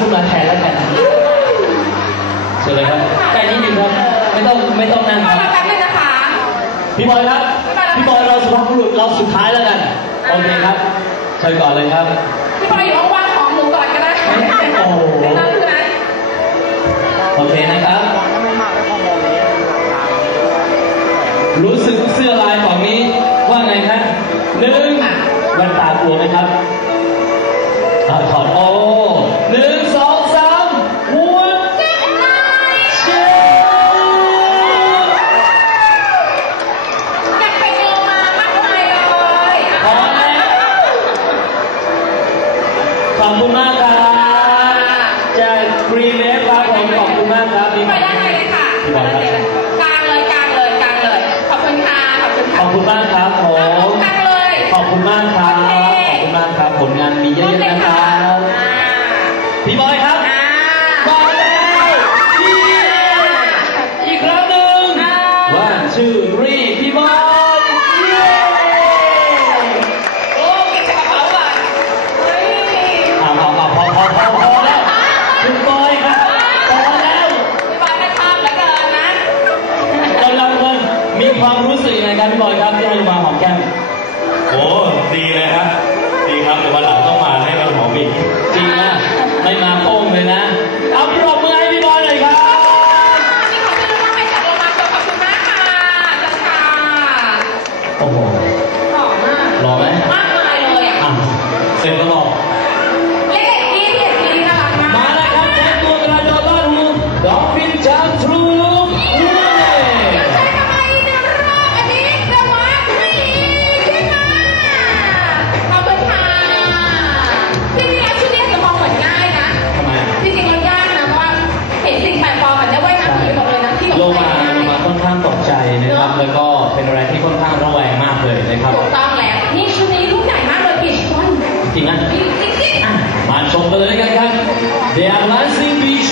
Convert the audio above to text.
ขึ้นมาแทนแล้วกันเชิญเลยครับแต่นี้ดนึงครับ ไม่ต้องไม่ต้องนั่งครับ แป๊บนึงนะคะ พี่บอยครับ พี่บอยเราสุภาพบุรุษเราสุดท้ายแล้วกัน โอเคครับเชิญก่อนเลยครับ พี่บอยอยู่ห้องว่างของหมูก่อนก็ได้โอ้โหโอเคนะครับ รู้สึกเสื้อลายของนี้ว่าไงฮะหนึ่งแว่นตากลัวไหมครับอ่ถอดออกี่บอยครับที่ให้มาหอมแก้มโอ้ดีเลยครับ ดีครับเดี๋ยววันหลังต้องมาให้มันหอมอีกจริงนะไม่มาโป้งเลยนะเอาปรบมือให้พี่บอยหน่อยครับโอ้โหหล่อมากหล่อไหมมากมายเลยอะ They are lasting beach.